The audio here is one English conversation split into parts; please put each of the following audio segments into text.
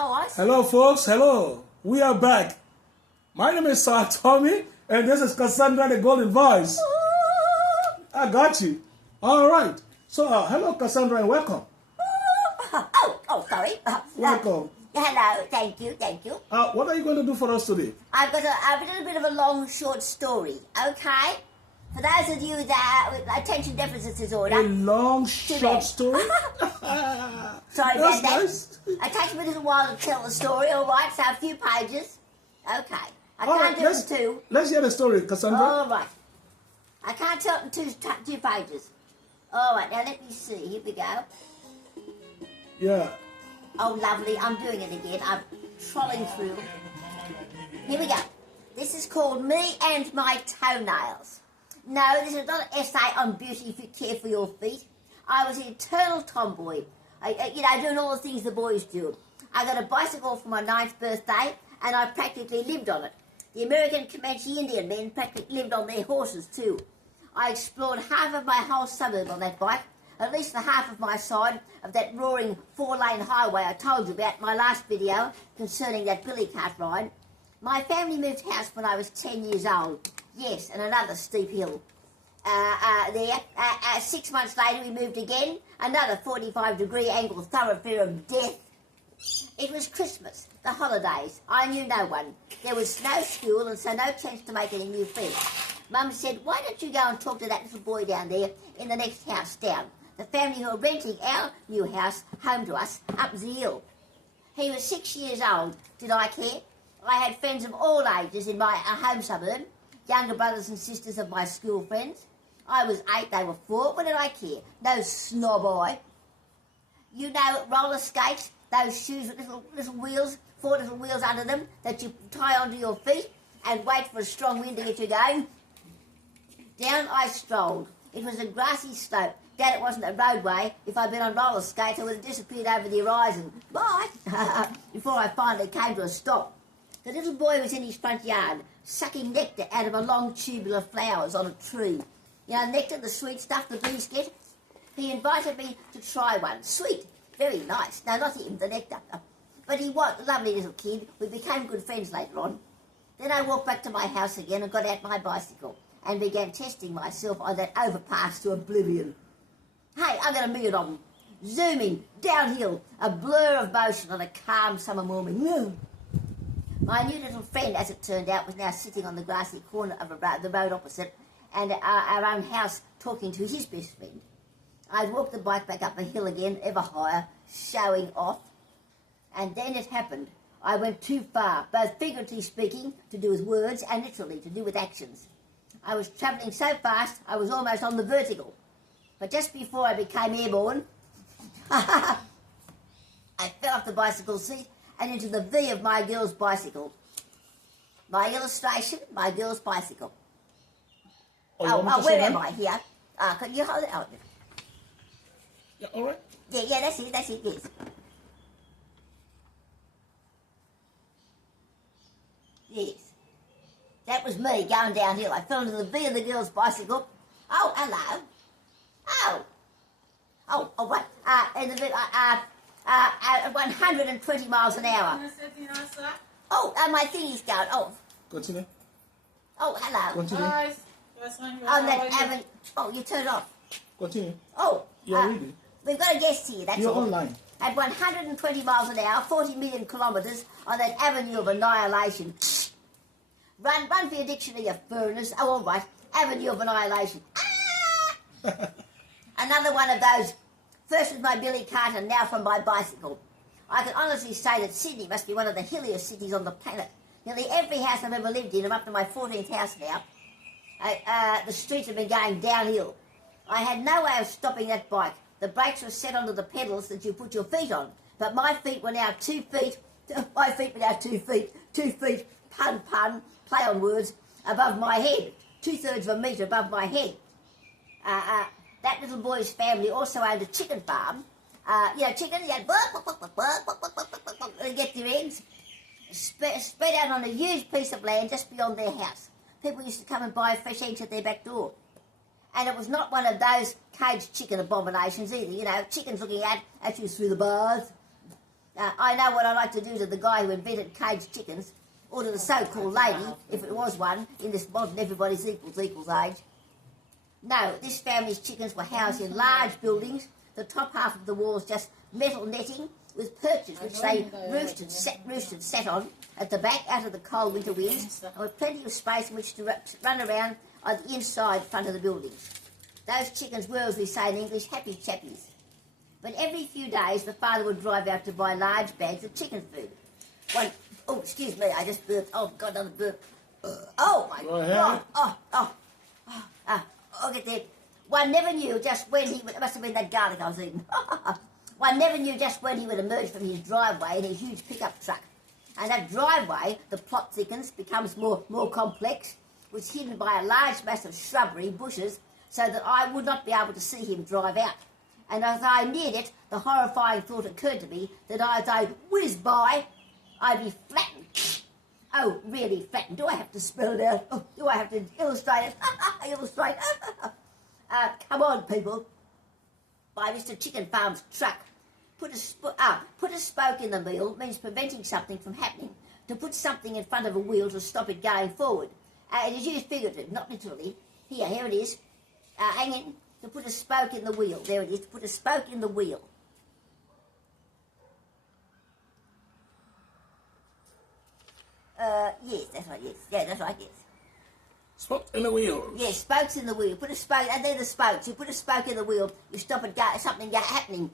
Oh, I see. Hello, folks. Hello. We are back. My name is Sir Tommy, and this is Cassandra the Golden Voice. I got you. All right. So, hello, Cassandra, and welcome. Sorry. Welcome. Hello, thank you. What are you going to do for us today? I've got a little bit of a long, short story, okay? For those of you that with attention deficit disorder. A long, short story? Sorry That's about that. nice. It takes me a little while to tell the story, all right? So a few pages. Okay. I can't do it in two. Let's hear the story, Cassandra. All right. I can't tell it in two pages. All right, now let me see. Here we go. Yeah. Oh, lovely. I'm doing it again. I'm trolling through. Here we go. This is called Me and My Toenails. No, this is not an essay on beauty if you care for your feet. I was an eternal tomboy. Doing all the things the boys do. I got a bicycle for my 9th birthday, and I practically lived on it. The American Comanche Indian men practically lived on their horses too. I explored half of my whole suburb on that bike, at least the half of my side of that roaring 4-lane highway I told you about in my last video concerning that billy cart ride. My family moved house when I was 10 years old. Yes, and another steep hill. 6 months later we moved again, another 45-degree angle thoroughfare of death. It was Christmas, the holidays. I knew no one. There was no school and so no chance to make any new friends. Mum said, why don't you go and talk to that little boy down there in the next house down? The family who are renting our new house home to us up the hill. He was 6 years old. Did I care? I had friends of all ages in my home suburb, younger brothers and sisters of my school friends. I was 8, they were 4. What did I care? No snob eye. You know roller skates, those shoes with little wheels, 4 little wheels under them that you tie onto your feet and wait for a strong wind to get you going. Down I strolled. It was a grassy slope. Glad it wasn't a roadway. If I'd been on roller skates, I would have disappeared over the horizon. Bye! Before I finally came to a stop. The little boy was in his front yard, sucking nectar out of a long tubular of flowers on a tree. You know, nectar, the sweet stuff the bees get? He invited me to try one. Sweet. Very nice. No, not him, the nectar. But he was a lovely little kid. We became good friends later on. Then I walked back to my house again and got out my bicycle and began testing myself on that overpass to oblivion. Hey, I got a million of them. Zooming, downhill, a blur of motion on a calm summer morning. My new little friend, as it turned out, was now sitting on the grassy corner of the road opposite and our own house talking to his best friend. I'd walked the bike back up a hill again, ever higher, showing off. And then it happened. I went too far, both figuratively speaking, to do with words, and literally, to do with actions. I was travelling so fast, I was almost on the vertical. But just before I became airborne, I fell off the bicycle seat and into the V of my girl's bicycle. My illustration, my girl's bicycle. Where am I? Here. Can you hold it? Oh. Yeah, all right. Yeah, that's it, yes. Yes. That was me going downhill. I fell into the V of the girl's bicycle. Oh, hello. What? 120 miles an hour. My thingy's going. Continue. Hello. Continue. You turned off. Continue. You're reading. We've got a guest here, that's You're all. online. At 120 miles an hour, 40 million kilometres on that avenue of annihilation. Run for your dictionary, you foreigners. All right. Avenue of annihilation. Another one of those, first with my billy cart and now from my bicycle. I can honestly say that Sydney must be one of the hilliest cities on the planet. Nearly every house I've ever lived in, I'm up to my 14th house now, the streets have been going downhill. I had no way of stopping that bike. The brakes were set onto the pedals that you put your feet on. But my feet were now 2 feet, pun, play on words, above my head. 2/3 of a metre above my head. That little boy's family also owned a chicken farm. Chickens, they get their eggs spread out on a huge piece of land just beyond their house. People used to come and buy fresh eggs at their back door. And it was not one of those caged chicken abominations either, chickens looking at you through the bars. I know what I like to do to the guy who invented caged chickens, or to the so-called lady, if it was one, in this modern everybody's equals age. No, this family's chickens were housed in large buildings, the top half of the walls just metal netting with perches which they roosted sat on at the back out of the cold winter winds, and with plenty of space in which to run around on the inside front of the buildings. Those chickens were, as we say in English, happy chappies. But every few days the father would drive out to buy large bags of chicken food. Oh, excuse me, I just burped. Oh, God, another burp. Oh, my God. I'll get there. One never knew just when he would... It must have been that garlic I was eating. One never knew just when he would emerge from his driveway in his huge pickup truck. And that driveway, the plot thickens, becomes more complex, was hidden by a large mass of shrubbery, bushes, so that I would not be able to see him drive out. And as I neared it, the horrifying thought occurred to me that as I whizzed by, I'd be flattened. Oh, really flattened. Do I have to spell it out? Oh, do I have to illustrate it? Illustrate. Come on, people. By Mr. Chicken Farm's truck. Put a spoke in the wheel means preventing something from happening. To put something in front of a wheel to stop it going forward. It is used figuratively, not literally. Here it is. Hang in. To put a spoke in the wheel. There it is. To put a spoke in the wheel. Yes, that's right, yes. Yeah, that's right, yes. Spoke in the wheel. Yes, spokes in the wheel. Put a spoke, and they're the spokes. You put a spoke in the wheel, you stop it something happening.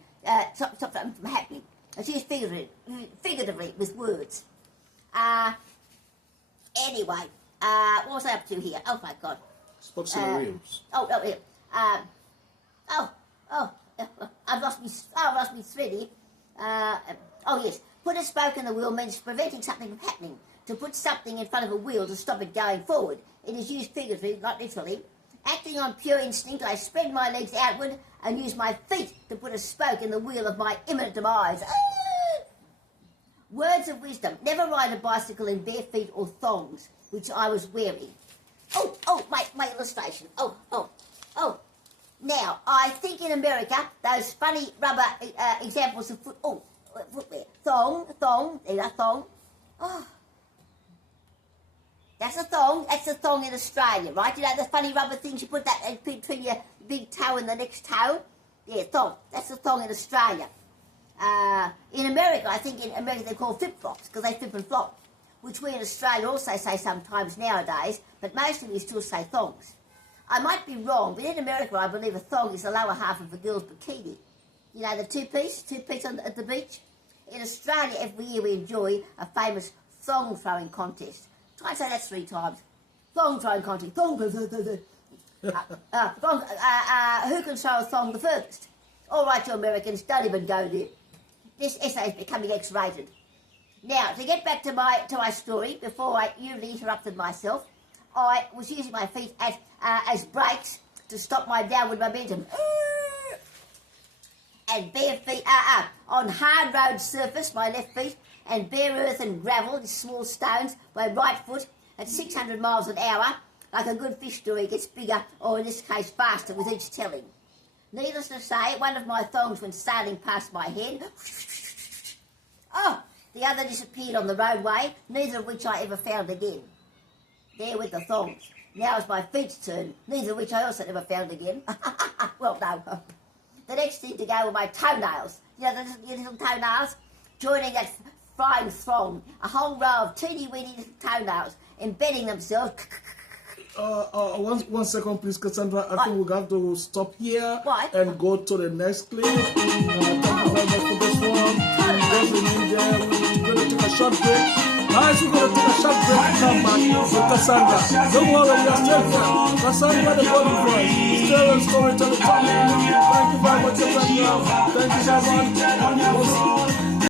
Stop something from happening. It's used figuratively with words. Anyway, what was I up to here? Oh, my God. Spokes in the wheels. I've lost me thread. Yes. Put a spoke in the wheel means preventing something from happening. To put something in front of a wheel to stop it going forward. It is used figuratively, not literally. Acting on pure instinct, I spread my legs outward and used my feet to put a spoke in the wheel of my imminent demise. Words of wisdom. Never ride a bicycle in bare feet or thongs, which I was wearing. My illustration. Now, I think in America, those funny rubber examples of footwear. Thong, there you are, thong. Oh. That's a thong. That's a thong in Australia, right? You know the funny rubber things you put that between your big toe and the next toe? Yeah, thong. That's a thong in Australia. In America, I think in America they're called flip-flops because they flip and flop, which we in Australia also say sometimes nowadays, but mostly we still say thongs. I might be wrong, but in America I believe a thong is the lower half of a girl's bikini. You know, the two-piece at the beach? In Australia, every year we enjoy a famous thong throwing contest. Try and say that 3 times. Thong throwing contest. Who can throw a thong the furthest? All right, you Americans, don't even go there. This essay is becoming X-rated. Now, to get back to my story, before I usually interrupted myself, I was using my feet as brakes to stop my downward momentum. And bare feet, on hard road surface, my left feet, and bare earth and gravel, small stones, my right foot, at 600 miles an hour, like a good fish story, gets bigger, or in this case faster, with each telling. Needless to say, one of my thongs went sailing past my head. The other disappeared on the roadway, neither of which I ever found again. There with the thongs. Now it's my feet's turn, neither of which I also never found again. Well, no. The next thing to go were my toenails. You know the little toenails? Joining that flying throng. A whole row of teeny-weeny little toenails, embedding themselves. One second, please, Cassandra. I think we have to stop here. Why? And go to the next clip. Thank you very much for this one. We're going to take a short break. Guys, we're going to take a short break and come back with Cassandra. Don't worry, we are still here. Cassandra the Golden Voice. Still in storytelling. Thank you very much, Cassandra. Thank you so much.